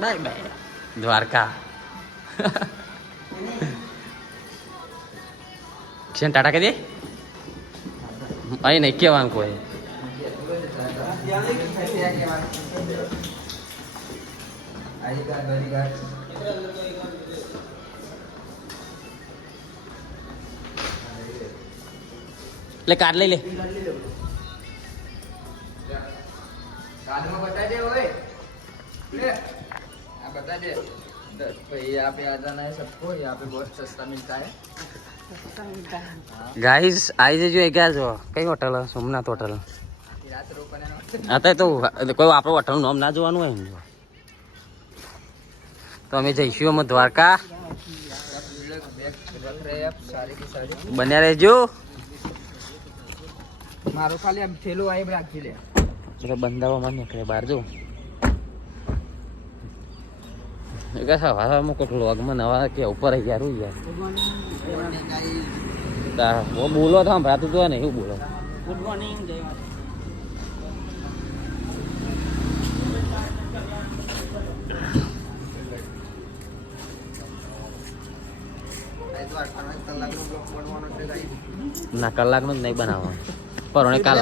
By bye Dwarka છે ટાટા કહી દે? અહીં નહીં કહેવાનું કોઈ. લે કાર્ડ લઈ લે કાર્ડમાં લે ગાઈસ આવી જજો એ ગયા છો કઈ હોટલ સોમનાથ હોટલ અત્યારે તો કોઈ આપણું હોટલનું નામ ના જોવાનું હોય એમ તો અમે જઈશું અમે દ્વારકા બન્યા રહેજો મારો ખાલી આમ થેલો આઈ રાખી લે. એટલે બંધાવામાં નીકળે બહાર જો. કસા વાસામાં કેટલો વાગમાં નવા કે ઉપર બોલો તો ભરાતું તો ને જ નહીં બનાવવાનો. પરોણે કાલ.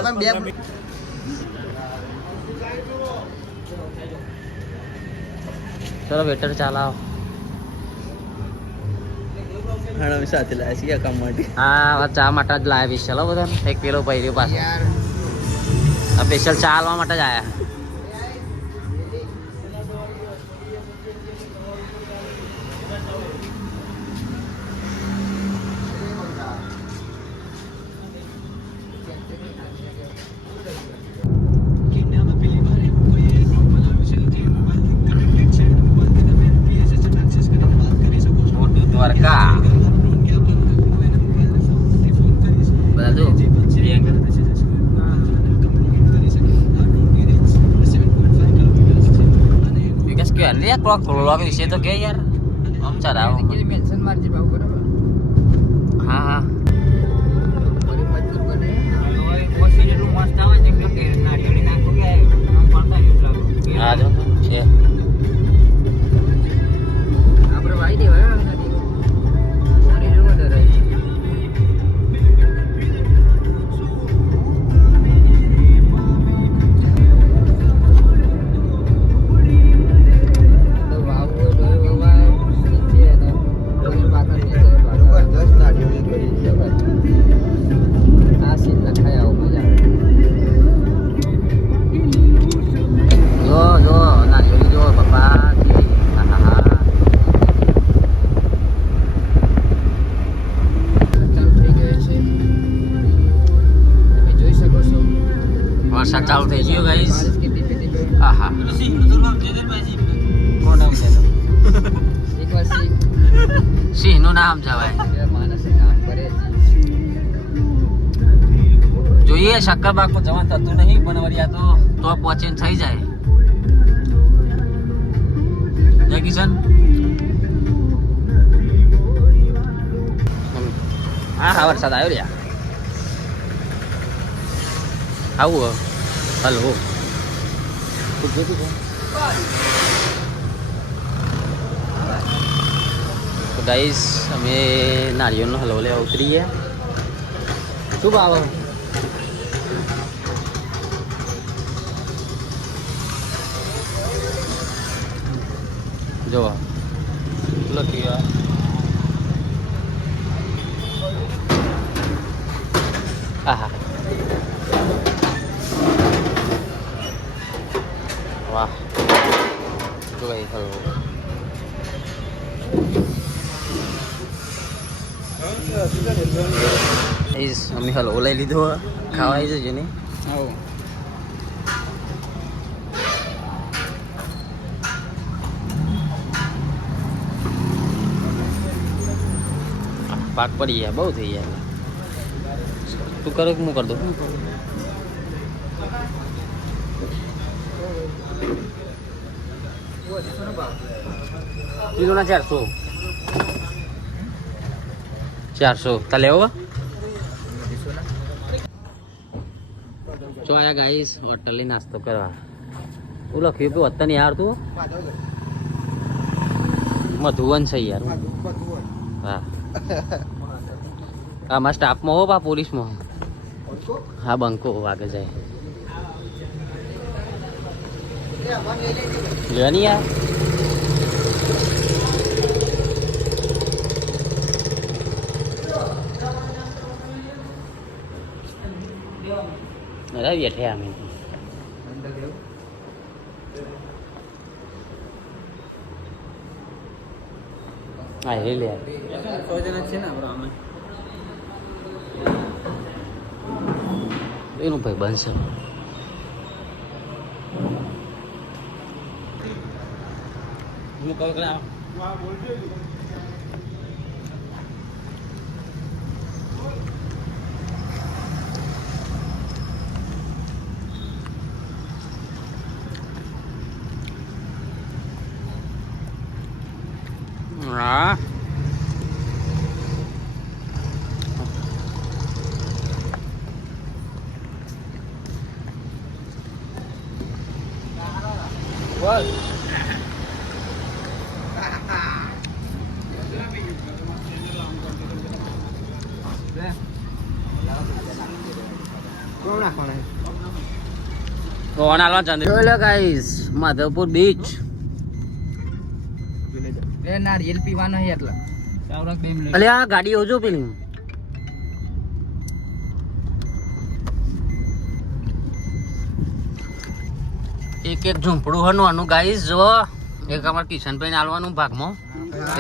ચલો વેટર ચાલાવો. સાથે લાયા છીએ કામ માટે. આ ચા માટે જ લાવ્યા સ્પેશિયલ હો બધા એક પેલો પહેર્યો પાસે સ્પેશિયલ ચા આલવા માટે જ આયા મોટું દ્વારકા બધા જો અરે ક્લોક ક્લોક વિશે તો કે યાર આમ ચલાવો મેન્શન મારજે ભાવ બરાબર હા હા હા જો છે આપણે વાઈ દેવાય કેટલી ફેટી ગઈ. હા હા. કોણ નામ છે એનું? એક વાર સિંહ સિંહનું નામ જવાય. માણસે કામ કરે છે જોઈએ શક્કરબાગ તો જવાન થતું નહીં, પણ વળી તો તો પહોંચીને થઈ જાય. જય કિશન. હા હા, વરસાદ આવ્યો રહ્યા આવું હલો. તો ગાઈસ અમે નારિયેળનો હલવો લેવા ઉતરીએ શું ભાવ જોવા. લખી આહા વાહ જો ભાઈ હલવો Guys, અમે હાલ ઓલાઈ લીધો ખાવા આવી જજો ને. પાક પડી ગયા બહુ થઈ ગયા. તું કરો કે હું કરી દઉં? કિલોના ચારસો. ચારસો. તા લેવો ચોયા આયા ગાઈસ હોટલે નાસ્તો કરવા. હું લખ્યું કે વતન યાર તું? મધુવન છે યાર. હા. આમાં સ્ટાફમાં હો બા, પોલીસમાં હા. બંકો વાગે જાય. લેવાની યાર. અરે બેઠે અમે. હા એ લે એનું ભાઈ બનશે. હું કહું કે હા બોલ ફોન આલવા ચંદ્ર જોઈ લો ગાઈસ માધવપુર બીચ ના રેલ પીવાનો હે એટલે. અલે આ ગાડી ઓજો પેલી. એક એક ઝૂંપડું હનવાનું ગાઈસ જો. એક અમાર કિશનભાઈ આલવાનું ભાગમાં.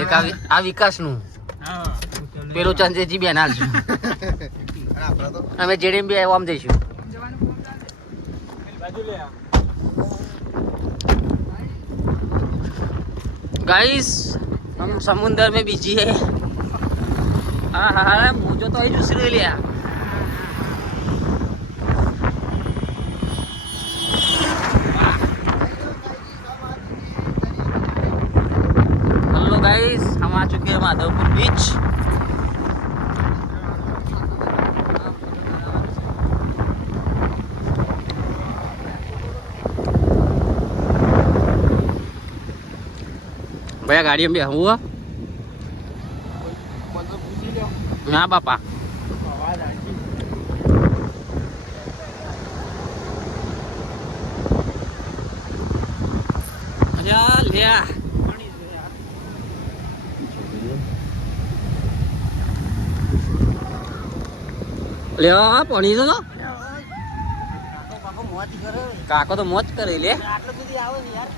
એક આ વિકાસનું. પેલું ચંદ્રજી બેન હાલશું અમે જેડીએમ બી આમ દઈશું ગાઈસ हम समुंदर में बिजी है हाँ हाँ हाँ मुझे तो ही दूसरे लिया हेलो गाइस हम आ चुके हैं माधवपुर बीच ગાડીમાં બે હું. ના બાપા. લ્યા લ્યો પાણી તો. કાકો તો મોજ કરે લે. આટલો સુધી આવો ને યાર.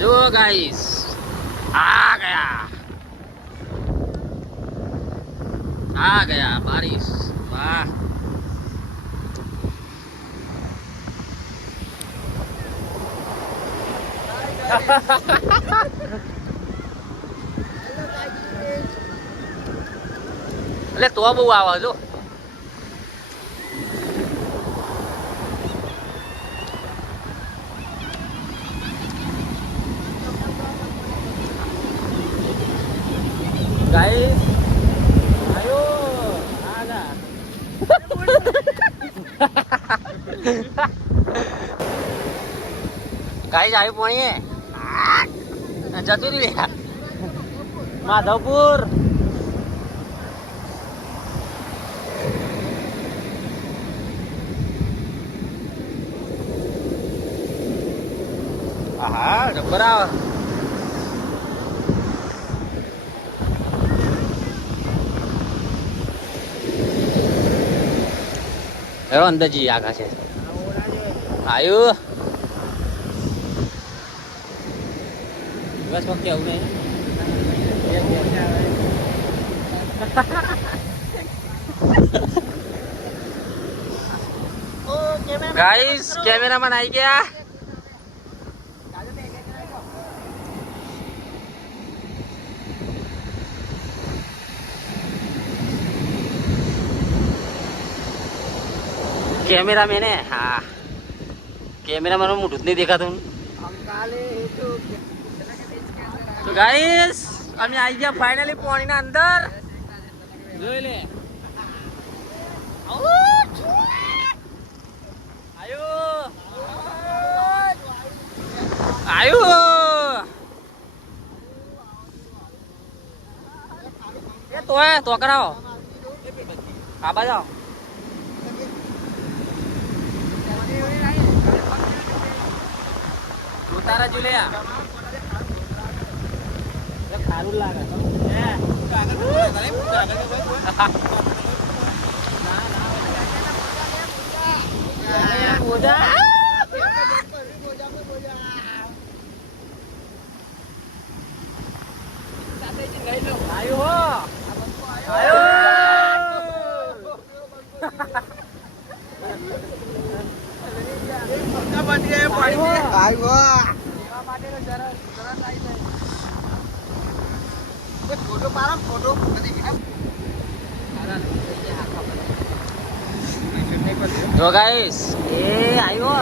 જો ગાઈસ આ ગયા. આ ગયા બારીશ. વાહ. એટલે તો બહુ આવે જો ગાઈસ આયો આના ગાઈસ આવ્યું પોણીએ. જતું રહ્યું માધવપુર. હા આવે. હેરો અંદર જી આગા છે આયુ. બસ વખતે આવું નહીં ગાઈસ કેમેરામેન આવી ગયા કેમેરામેન હે? હા. કેમેરામેન મોઢું જ નહીં દેખાતું. તો ગાઈસ અમે આવી ગયા ફાઇનલી પાણીના અંદર. જોઈ લે. આયો. આયો. એ તો એ તો કરાવો. આ બાજુ ઉતારા જુલિયા ખારું લાગે. જો ગાઈસ એ આવ્યો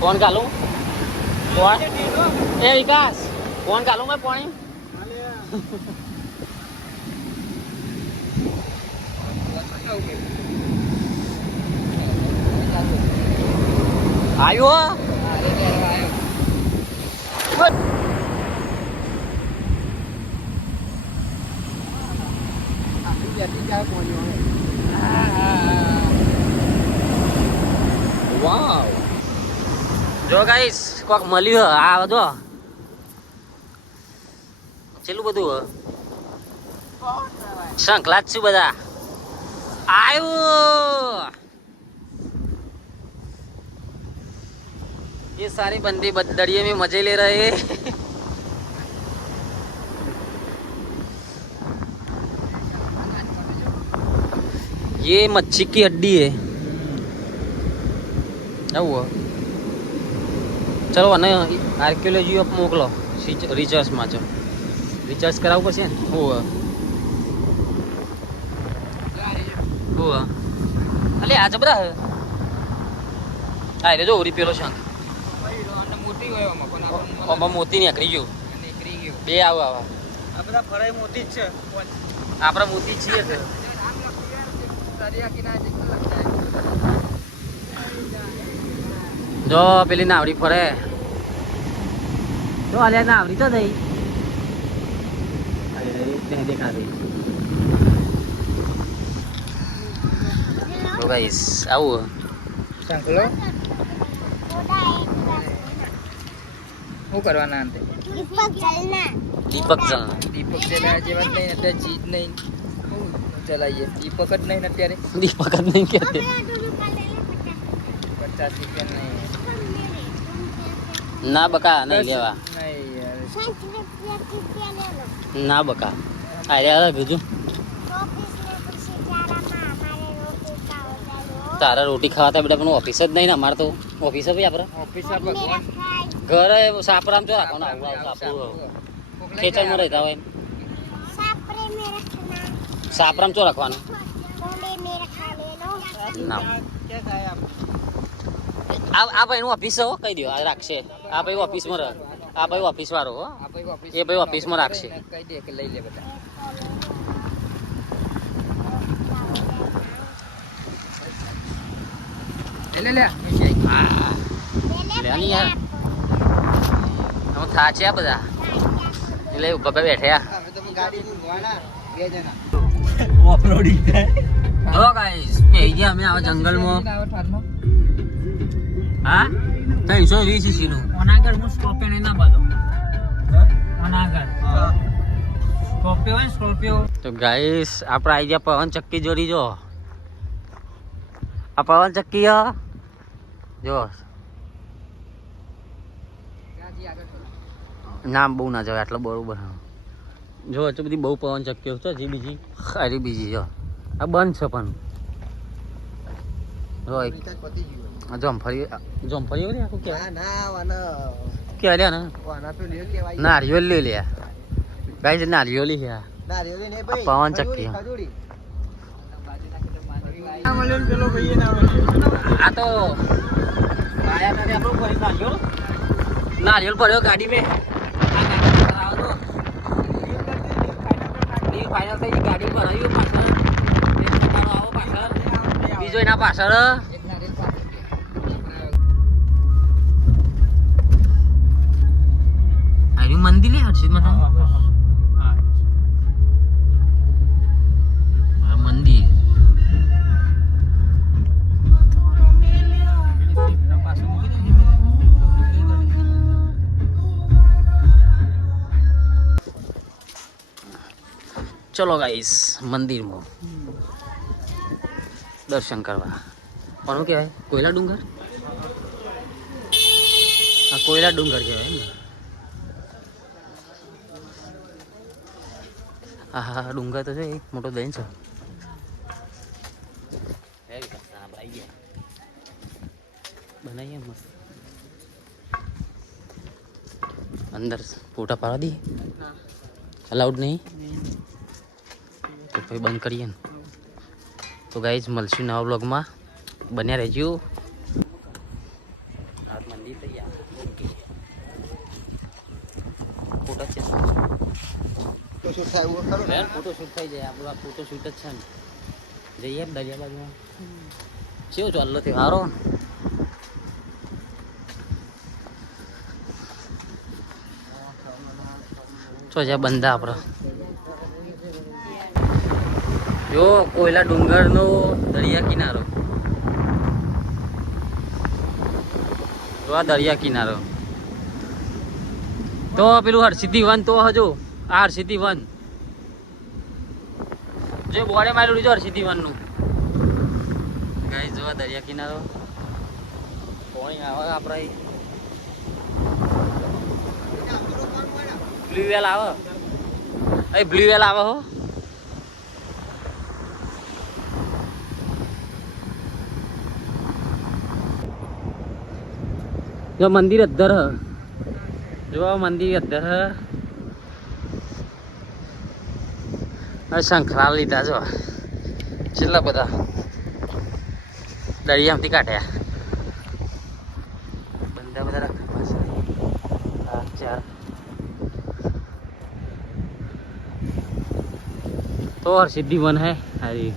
ફોન કાલું? કોણ એ વિકાસ. ફોન કાલું મેં પાણી? આવ્યો વાવ જો ગાઈસ કોક મળ્યું હે આ બધો છેલ્લું બધું હે શંખલા જ છું બધા આવ્યું ये सारी बंदी बद- दरिये में मजे ले रहे ये मच्छी की हड्डी है क्या हुआ ચલો અને આર્કિયોલોજી ઓફ મોકલો રિસર્ચમાં ચલો રિસર્ચ કરાવવું પડશે ને હોવ હોવ અલે આ જબરા હે આ રે જો ઉરી પેલો શંખ મોટી હોય આમાં પણ આપણને ઓમાં મોતી નીકળી ગયું નીકળી ગયું બે આવ આવા આ બધા ફરાય મોટી જ છે આપણા મોતી છીએ જો પેલી નાવડી ફરે. જો અલ્યા નાવડી તો થઈ દેખાતી. તો ગાઈસ આવું. શંખલો શું કરવાના અંતે? દીપક જણ દીપક ચલાવ્યા જેવા નહીં અત્યારે ચીજ નહીં. ચલાવીએ દીપક જ નહીં અત્યારે. દીપક જ નહીં કહેતે પચાસ રૂપિયા નહીં. ના બકા નહીં લેવા. ના બકા. અરે અરે બીજું તારા રોટી ખાવાતા બેટા પણ ઓફિસ જ નહીં ને અમારે તો. ઓફિસ ભાઈ આપણે ઘરે સાપરામ જો આવું આપણું ખેતરમાં રહેતા હોય સાપરામ ચો રાખવાનું? આ ભાઈ નું ઓફિસ કહી દો આ રાખશે. આ ભાઈ ઓફિસમાં રહે. આ ભાઈ ઓફિસ વાળો આ ભાઈ ઓફિસ એ ઓફિસમાં રાખશે. કહી દે બધા લે લે. લે લે યાર હું થા છે આ બધા એટલે ઉપર બે બેઠ્યા તો ગાઈસ કે ગયા અમે આવા જંગલમાં. હા? ત્રણસો વીસ સીસી નું. ઓનાગર હું સ્કોર્પિયો નહીં ના બધો ઓનાગર સ્કોર્પિયો હોય સ્કોર્પિયો. તો ગાઈસ આપણે આવી ગયા પવન ચક્કી જોડી જો. આ પવન ચક્કી જો. નામ બહુ ના જવાય આટલો બરોબર જો એટલી બધી બહુ પવન ચક્કીઓ છે હજી બીજી ખારી બીજી જો આ બંધ છે પણ. જો એક આ જોમફળી જોમફળી હોય ને આખું કે કે ને? લઈ લે આ. પવન ચક્કી આ તો ફરી નારિયેળ પડ્યો ગાડી મેં આ ગાડી પર આવો તો ડીલ ફાઇનલ થઈ ગઈ, ગાડી પર આવ્યું પાછળ આવો પાછળ. બીજો એના પાછળ. આવ્યું મંદિર હર્ષિત ચલો ગાઈસ મંદિરમાં. દર્શન કરવા. કોનું કહેવાય? કોયલા ડુંગર? આ કોયલા ડુંગર કહેવાય હા હા હા, ડુંગર તો છે એક મોટો દહીં છે. બનાવીએ મસ્ત. અંદર ફોટા પાડી દઈએ. અલાઉડ નહીં. તો પછી બંધ કરીએ ને. તો ગાઈઝ મળશું નવા બ્લોગમાં બન્યા રહેજો. મંદિર તૈયાર. ફોટા છે ફોટો શૂટ થઈ જાય. આપણું આ ફોટો શૂટ જ છે ને. જઈએ દરિયા બાજુમાં. કેવો ચાલો થયો હારો છો છે બંધા આપણા જો કોયલા ડુંગરનો દરિયા કિનારો. જો દરિયા કિનારો. તો પેલું હરસિદ્ધિ વન તો હજુ, આ હરસિદ્ધિ વન જે બોડે મારેલું છે હરસિદ્ધિ વનનું ગાઈ જો દરિયા કિનારો. પાણી આવે આપણા. બ્લુ વેલ આવે? એ બ્લુ વેલ આવે હો. જો મંદિર અધર જો મંદિર અધર શંખરા લીધા જો કેટલા બધા? દરિયામાંથી કાઢ્યા. બંધા બધા રાખવા ચાર તો હર સિદ્ધિ વન હે, હરી.